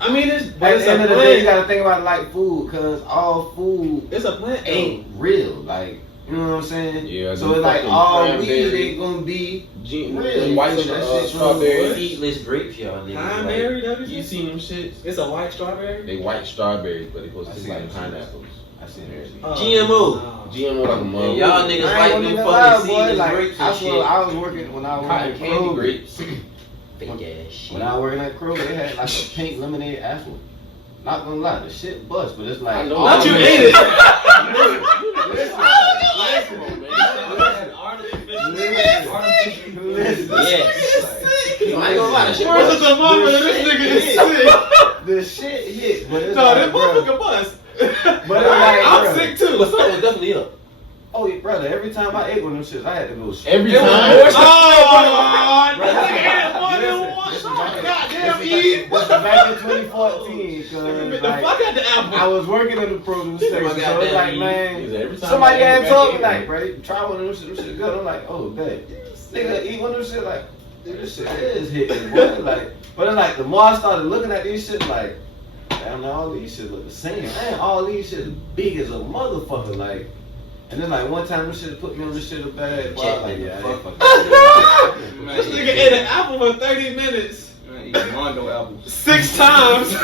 I mean, it's at but it's the end a of the day, you plant. gotta think about it like food, cause all food It's a plant. ain't real. Like you know what I'm saying? Yeah, So them it's like fucking all weed cranberry- ain't gonna be Gin, Really? white So that shit's strawberry. seedless grapes, y'all niggas. Cranberry, that You is. seen them shits? It's a white strawberry. They white strawberries, but they supposed I to see taste like them shits. pineapples. I seen that. Oh, GMO. no. GMO like a And mother. y'all niggas I like ain't them gonna lie, fucking boy. seedless Like grapes I and swear, shit. I was working when I was Cotton working at candy Kroger. grapes. Fake ass shit. When I was working at Kroger, they had like a pink lemonade apple. Not gonna lie, the shit bust, but it's like I know. all Not you this ate shit- Yes. I ain't gonna lie, that shit Where's was. the thermometer? This nigga is sick. The shit hit, but it's No, like, this bro, motherfucker bust. But it's like, I'm bro. sick too. But something was definitely up. Oh, yeah, brother, every time I ate one of them shits, I had to go straight. Every It was time. more shit. Oh, Bro, nigga ate more than listen, one listen, shot. listen. God back in 2014, The cause fuck out the apple. I was working in the produce section, so goddamn it's like, eat. man, Every time somebody I had go told back me in, like, bro, try one of them shit good. I'm like, oh, good. Nigga, eat one of them shit like, dude, this shit is hitting, boy. Like, but then like the more I started looking at these shit, like, damn, man, all these shit look the same. Man, all these shit big as a motherfucker, like. And then like one time, this shit put me on this shit a bad. Boy, I was like, yeah, I ain't fucking. This nigga ate an apple for 30 minutes. Man, eat Mondo apples. 6 times.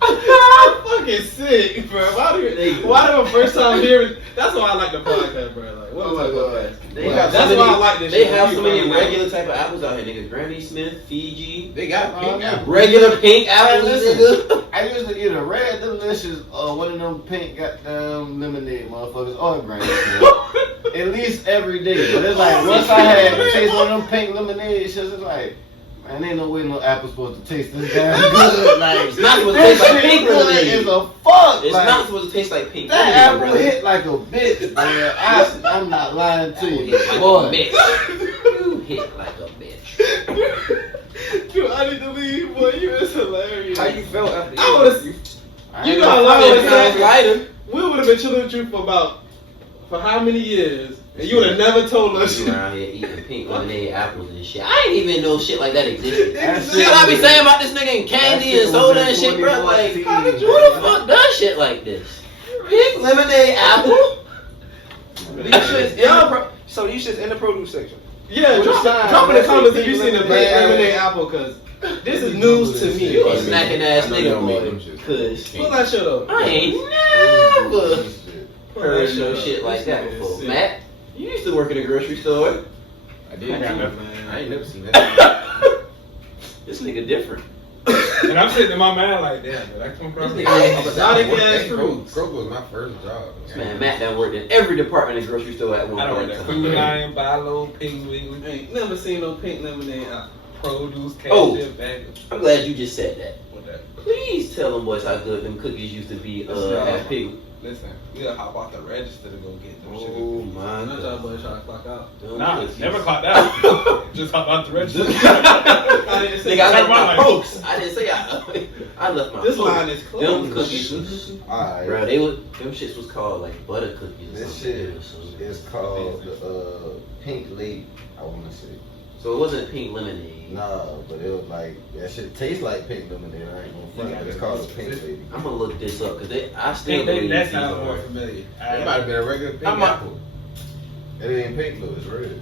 I'm fucking sick, bro. Why do the first time hearing? That's why I like the podcast, bro. Like, what was That's why I like this. They shit. have You so many fucking regular type of apples out here, nigga. Granny Smith, Fiji. They got pink apples. Regular pink apples, nigga. I usually eat a red delicious or one of them pink goddamn lemonade motherfuckers or a Granny Smith. At least every day. But it's like once I had taste one of them pink lemonade shits, it's like, man, ain't no way no apple's supposed to taste this damn good. Like, It's not supposed to this taste like shit pink good lemonade. is a fuck. It's like, not supposed to taste like pink that lemonade, apple brother. hit like a bitch, man. I'm not lying to You you. hit like Boy. a bitch. You hit like a bitch. Dude, I need to leave, boy. You is hilarious. How you felt after I would've- you? You know how long It it sounds said? lighter. We would have been chilling with you for how many years? And you would have never told us. You around here eating pink lemonade apples and shit. I ain't even know shit like that existed. That See what I be saying about this nigga and candy and soda and shit, bro? Like, who the fuck does shit like this? Pink lemonade apple? These shits in the so these shits in the produce section. Yeah, With drop the sign, in the that's comments the if you pink seen the pink lemonade. lemonade apple, cause this is news to me. You a snacking ass I know you nigga, don't make boy. them shit. Cause Pull that shit up. I ain't never Pull heard that no up. shit like that This nigga before. is sick. Matt, you used to work in a grocery store. I did. I got too. nothing. I ain't never seen that. This nigga different. And I'm sitting in my mind like, damn, did I come across This this? nigga- Exotic ass fruits. Kroger was my first job. Man, Matt done worked in every department in the grocery store at one I don't point know. in Food time. Lion, Bilo, Piggly Wiggly. Ain't never seen no pink lemonade apple. Produce, Oh. cashew, bag. I'm glad you just said that. What that? Please tell them boys how good them cookies used to be at Pig. Listen, we'll hop out the register to go get them shit. Oh my Not y'all god. boys trying to clock out. Them Nah, cookies. never caught that. Just hop out the register. I didn't say Nigga, I left Never my mind. pokes. I didn't say I left my This pokes. line is closed. Them cookies was, Alright. bro, them shits was called like butter cookies. or This something. shit So, is called the Pink Lady, I wanna say. so it wasn't pink lemonade. Nah, but it was like, that shit tastes like pink lemonade. I ain't gonna front, but it's called a Pink Lady. I'm gonna look this up because I still That believe that these sounds more are. familiar. It might have been a regular pink I'm a- apple. It ain't pink though, it's red.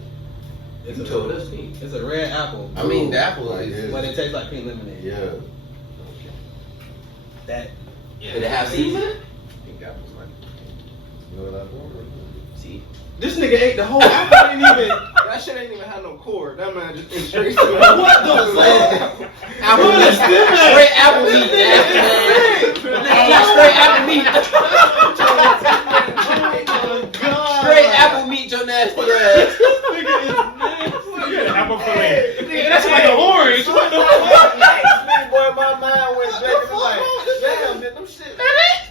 It's You a, told us pink. it's a red apple, I mean, the apple Like is. this. but it tastes like pink lemonade. Yeah. That. Did it have seasoning? Pink apples like. You know what I want? See, This nigga ate the whole apple. Didn't even. That shit ain't even had no cord. That man just went straight to What the fuck? apple What meat, is this? straight apple meat, nasty man. Straight apple meat, straight apple meat, your nasty ass. This nigga is nasty. Yeah, apple fillet. Nigga, that's like an orange. What the fuck? Boy, my mind went back and was like, damn, did them shit.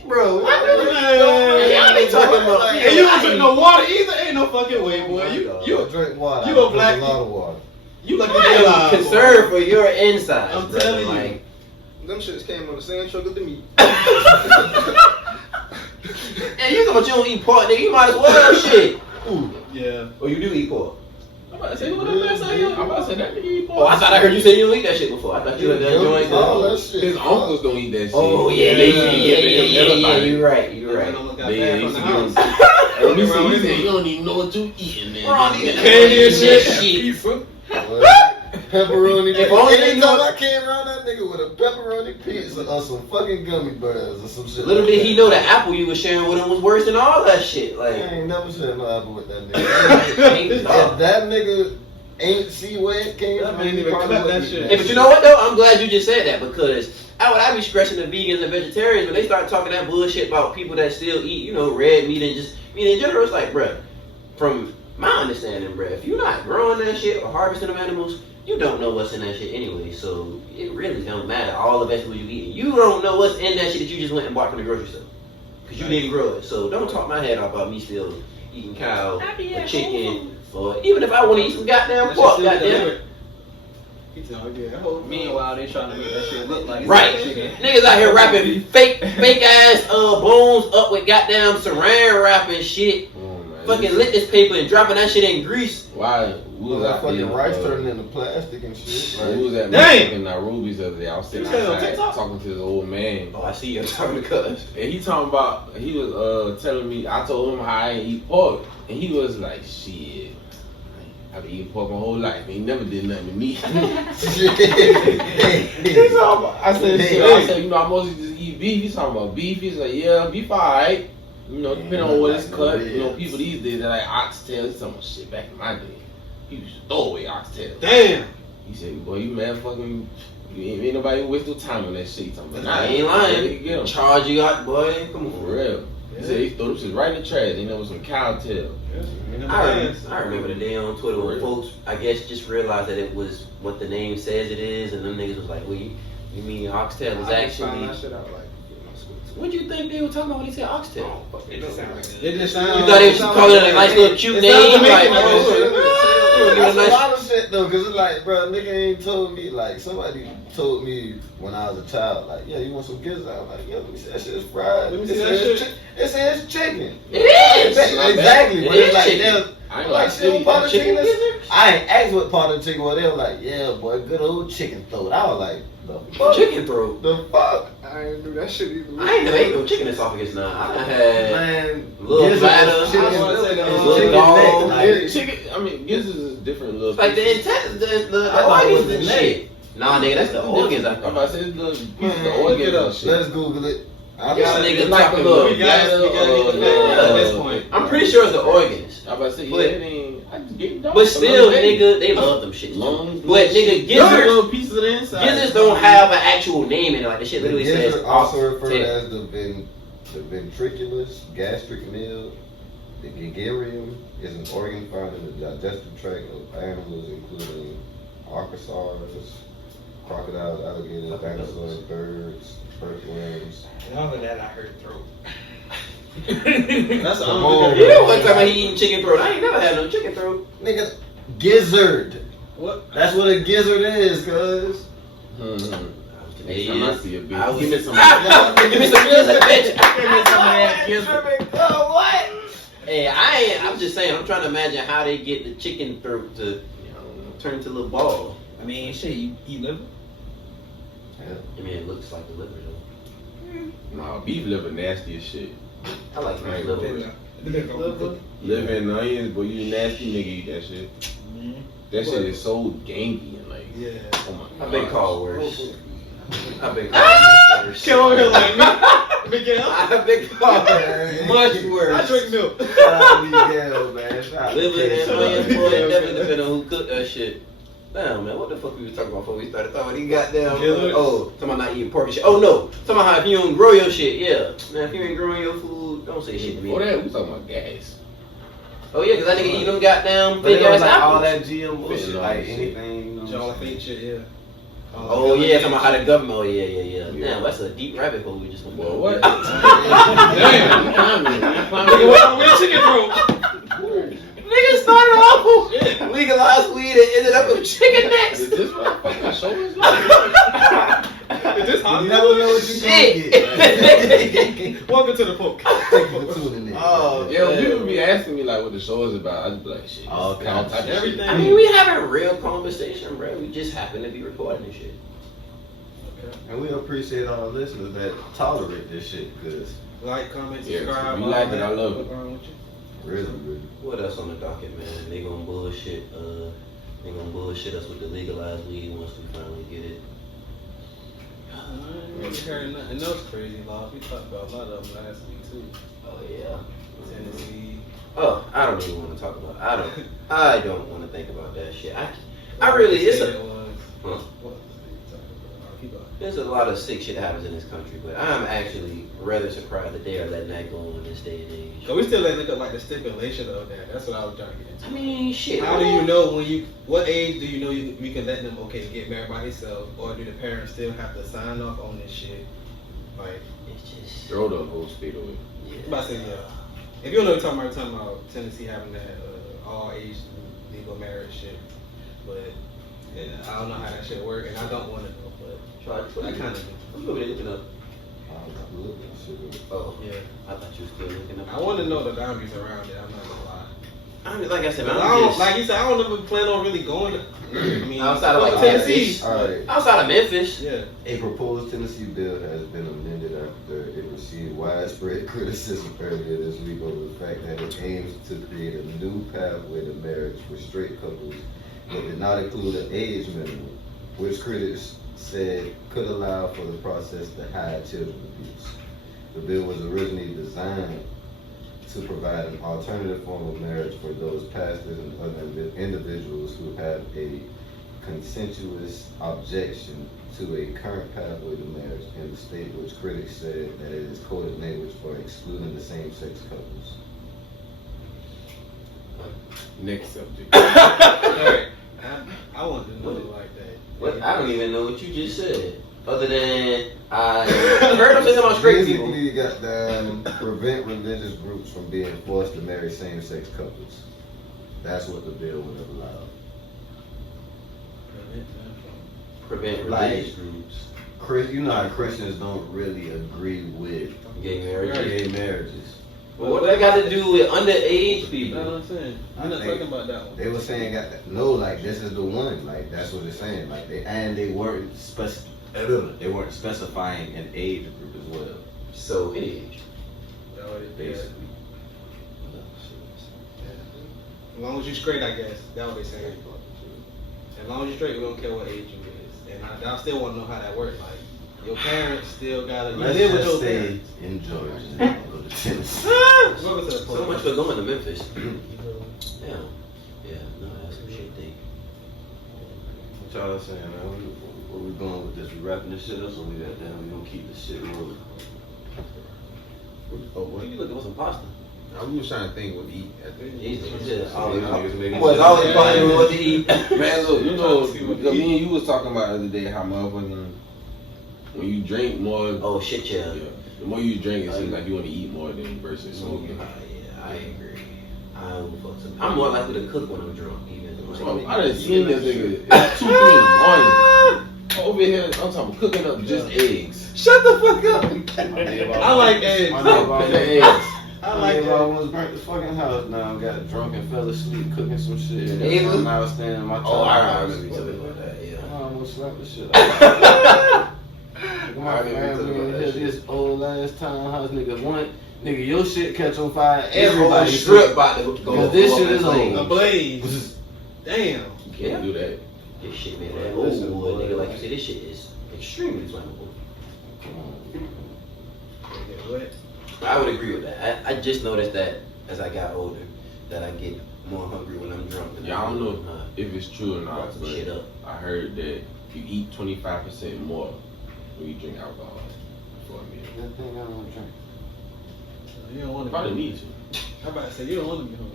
Bro, what Man. y'all be talking about? And you don't drink no water either. Ain't no fucking way, boy. I drink water. you I a black- drink a lot of water. You lucky to I be am alive. boy. concerned for your insides. I'm brother. telling you. Like, Them shits came on the same truck as the meat. and you know what you don't eat pork, nigga. You might as well shit. Yeah. Or you do eat pork. I'm about to say, what that man say? I'm about to say that nigga eat pork. Oh, I thought I heard you say you don't eat that shit before. I thought you had that joint. All that shit. His uncles don't eat that shit. Oh yeah. You're right. You're right. Don't look out They bad used from to the give house. him. Let me see. He said you don't even know what you eating, man. Ron, You eat got candy and shit. Shit. Pepperoni. If only they Anytime knew- I came around that nigga with a pepperoni pizza or some fucking gummy bears or some shit. Little like did that. he know the apple you was sharing with him was worse than all that shit. I Like, ain't never said no apple with that nigga. If that nigga ain't see where it came That from, man he even probably cut that wouldn't eat shit. hey, but you know what though? I'm glad you just said that because I be scratching the vegans and vegetarians when they start talking that bullshit about people that still eat, red meat and just meat in general. It's like, bruh, from my understanding, bruh, if you're not growing that shit or harvesting them animals, you don't know what's in that shit anyway. So it really don't matter all the vegetables you eat. You don't know what's in that shit that you just went and bought from the grocery store because you didn't grow it. So don't talk my head off about me still eating cow or chicken or even if I want to eat some goddamn pork, goddamn it. Meanwhile, they trying to make that shit look like Right. chicken. Niggas out here rapping fake ass bones up with goddamn saran wrap and shit. Fucking lit this paper and dropping that shit in grease. Why? We was out fucking there, rice turning into plastic and shit. We was at Damn. fucking Nairobi's the other day. I was sitting You said on outside TikTok? talking to this old man. Oh, I see you talking to cuz. And he talking about, he was telling me, I told him how I ain't eat pork. And he was like, shit, I've been eating pork my whole life. He never did nothing to me. I said, shit, you know, I mostly just eat beef. He's talking about beef. He's like, yeah, beef alright. You know, depending on what it's cut. You know, people these days they like oxtail. He's talking about shit back in my day. People used to throw away oxtail. Damn. He said, boy, you mad fucking, ain't nobody waste no time on that shit. He talking about, I ain't lying. Get him. Charge you out, boy. Come For on. real. He said he threw them shit right in the trash. They know with some cow tail. I remember the day on Twitter when folks, I guess, just realized that it was what the name says it is, and them niggas was like, well, you mean oxtail is actually... What do you think they were talking about when they said oxtail? It just sounds like It just sounds. You thought they was calling it a nice little cute name? Like, That's a lot of shit though, cause it's like, bro, nigga ain't told me, like, somebody told me when I was a child, like, yeah, you want some gizzard? I'm like, yeah, let me see that shit is fried. Let me see that shit. It says chicken. It is! Exactly. But It it's is like, chicken. they're I ain't like, like shit, what part of chicken chicken is? gizzards? I ain't asked what part of the chicken was. They were like, yeah, boy, good old chicken throat. I was like, the fuck? Chicken throat. The fuck? I ain't do that shit either. I ain't never ate no chicken esophagus now. I done had Man, little gizzard bladder, is chicken, I was gonna say that. it's Little chicken dog. neck, like, Chicken, I mean, gizzards is different little like the pieces. intent, the I thought it was organs and the neck. shit. Nah, nigga, that's the organs I I'm about thought. to say it's little pieces of Man, organs look it up. and shit. let's Google it. I This got nigga it. like talking a little We gotta get the yeah. at this point. I'm pretty sure it's the organs. I'm about to say, But- yeah, it ain't. I just get dog. But still, nigga, they love them shit. Lungs, But nigga, gizzards, little pieces of the inside. gizzards don't have an actual name in it. Like the shit The literally says gizzard also referred tail. as the ventriculus, gastric nil. The gigarium is an organ found in the digestive tract of animals, including archosaurs, crocodiles, alligators, dinosaurs, birds, earthworms. None of that I heard throat. That's the Come only on. thing. You know one time I eating chicken throat. I ain't never had no chicken throat. Nigga, gizzard. What? That's what a gizzard is, cuz. Next time I see a bitch, I was- give me some. Give me some gizzard, bitch. Give me some of that gizzard. What? Hey, I'm just saying. I'm trying to imagine how they get the chicken throat to turn into a little ball. I mean, shit, you eat liver? I mean, it looks like the liver though. Nah, beef liver nasty as shit. I like my Right. liver. Liver. Liver and onions, boy, you nasty nigga eat that shit. Mm-hmm. That shit is so gangy and like, Yeah. oh my god. I've been called worse. I've been called worse. Come over here like me. Miguel. I've been called much I worse. drink milk. Shout out to Miguel, man. Shout out to Liver and Miguel. onions, boy, it definitely depending on who cooked that shit. Damn, man, what the fuck we was talking about before we started talking? He got down. Gizzards? Oh, talking about not eating pork and shit. Oh no, talking about how if you don't grow your shit, yeah. Man, if you ain't growing your food, don't say shit to me. Before that, we talking about gas. Oh yeah, cause that nigga eat them goddamn But it big ass was like all apples. that GM bullshit, Fish and all like that shit. anything. You know Jolly what I'm saying? Fate shit, yeah. Oh yeah, talking about how the government. Oh yeah. Damn, that's a deep rabbit hole we just went Well, down. what? Damn. Nigga, what with chicken throat? Nigga started off with legalized weed and ended up with chicken necks. Is this motherfucking show is like? Is this hot? You never know what you Shit. gonna get. Welcome to the poke. Thank you for tuning in. Oh, Yeah, when people be asking me like what the show is about, I just be like, shit. All kinds of type shit. Everything. I mean, we having real conversation, bro. We just happen to be recording this shit. And we appreciate our listeners that tolerate this shit, cause Like, comment, Yeah, subscribe. we all like it, that. I love it. What's wrong with you? really. What else on the docket, man? They gonna bullshit. They gonna bullshit us with the legalized weed once we finally get it. I ain't really heard nothing else crazy laws. We talked about a lot of them last week too. Oh yeah. Tennessee. Oh, I don't even want to talk about. I don't want to think about that shit. I really. It's It a. was. Huh? What was it talking about? Keep going. There's a lot of sick shit that happens in this country, but I'm actually rather surprised that they are letting that go on in this day and age. So we still look at like the stipulation of that. That's what I was trying to get into. I mean, shit. How do you know what age do you know we can let them get married by themselves, or do the parents still have to sign off on this shit? Like, It's just. Throw the whole state away. Yeah. I'm about to say, yeah. If you don't know what we're talking about Tennessee having that all age legal marriage shit, but Yeah, I don't know how that shit work, and I don't want to know, but Try I kind of do. I'm over there looking up. Oh, Yeah. I thought you were still looking up. I want to know the boundaries around it. I'm not gonna lie. I mean, like I said, But I'm I don't, just, like you said, I don't ever plan on really going to. I mean, outside of like Tennessee. Memphis. Alright. Outside of Memphis. Yeah. A proposed Tennessee bill has been amended after it received widespread criticism earlier this week over the fact that it aims to create a new pathway to marriage for straight couples, but did not include an age minimum, which critics said could allow for the process to hide children abuse. The bill was originally designed to provide an alternative form of marriage for those pastors and other individuals who have a consensuous objection to a current pathway to marriage in the state, which critics said that it is coded language for excluding the same-sex couples. Next subject. Alright. I want to know like that. What? I don't even know what you just said. Other than I heard them say something about straight people. Basically, you got prevent religious groups from being forced to marry same-sex couples. That's what the bill would have allowed. Prevent Like- religious groups. You know how Christians don't really agree with Gay marriage. gay marriages. But what they got to do with underage You know people? what I'm saying? I'm not talking about that one. They were saying, like this is the one. Like that's what it's saying. Like they weren't specifying an age group as well. So any age. Basically. As long as you straight, I guess. That's what they say. As long as you straight, we don't care what age you is. And I still want to know how that works. Like, your parents still gotta Let's live with just your stay parents. in Georgia. And go to Tennessee. Welcome to the So much for going to Memphis. podcast. Yeah. Yeah. No, that's some shit thing. What y'all saying, man? Where we going with this? We wrapping this shit up, so we gonna keep this shit rolling. Oh, what? You looking for some pasta? We was trying to think what to eat. Jesus, Was always finding what to eat. Man, look, you know, me and you was talking about the other day how motherfucking when you drink more, Oh shit, yeah. the more you drink, it seems like you want to eat more than versus smoking. Yeah, I agree. I'm more likely to cook when I'm drunk, even. So I done seen this nigga at 2, 3 in the morning. Over here, I'm talking cooking up just eggs. Shut the fuck up. I like eggs. Eggs. I like I that. almost burnt the fucking house down. Got drunk and fell asleep cooking some shit. And Hey, then I was standing in my Oh, I house. remember you telling me about that, yeah. I almost slapped the shit out. My I remember you family talking in about here, that this old ass townhouse nigga, your shit catch on fire. Everybody Everybody's strip about to go. Because this go shit up is in flames. A blaze. Damn. You can't do that. This shit made that old wood, nigga. Like you said, this shit is extremely flammable. What? I would agree with that. I just noticed that as I got older, that I get more hungry when I'm drunk. Yeah, I don't know if it's true or not, Lots of shit but up. I heard that you eat 25% more when you drink alcohol before a meal. That thing I don't drink. You don't want to Probably need to. I'm about to say, you don't want to be home.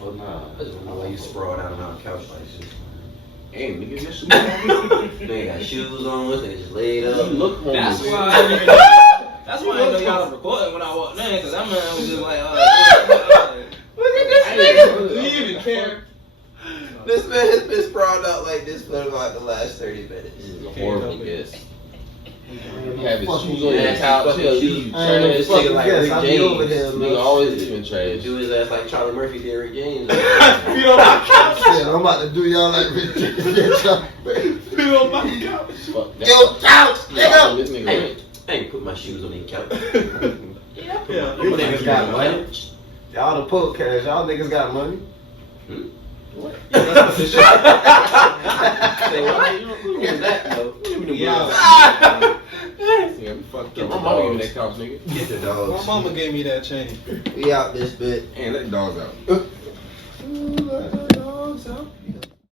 Oh nah. I just don't know why you sprawled out on our couch like this. Hey, nigga, this shit. They got shoes on, they just laid You up. look homeless. That's why I didn't know y'all was recording when I walked in, because that man was just like, Look at this nigga! Do you even care? This man has been sprawled out like this for like the last 30 minutes. This is a horrible guess. You Have his fucking shoes on your nasty couch, fucking he'll shoes. leave. I ain't no This fucking nigga like guess. Rick I be over James. here, Nigga always leaving trash. Do his ass like Charlie Murphy did Rick James. Feet on my couch. Shit, I'm about to do y'all like Richard. Feet on my couch. Fuck that. Yo, couch, nigga! This nigga Hey, right. I ain't put my shoes on the couch. Yeah. You niggas got money. Y'all the podcast. Y'all niggas got money. What? Yeah, that's the shit. Say what? Who was that though? Yeah. Yeah, we fucked up. My mama gave me that couch, nigga. Get the My dogs. mama gave me that chain. We out this bit. And let the dogs out.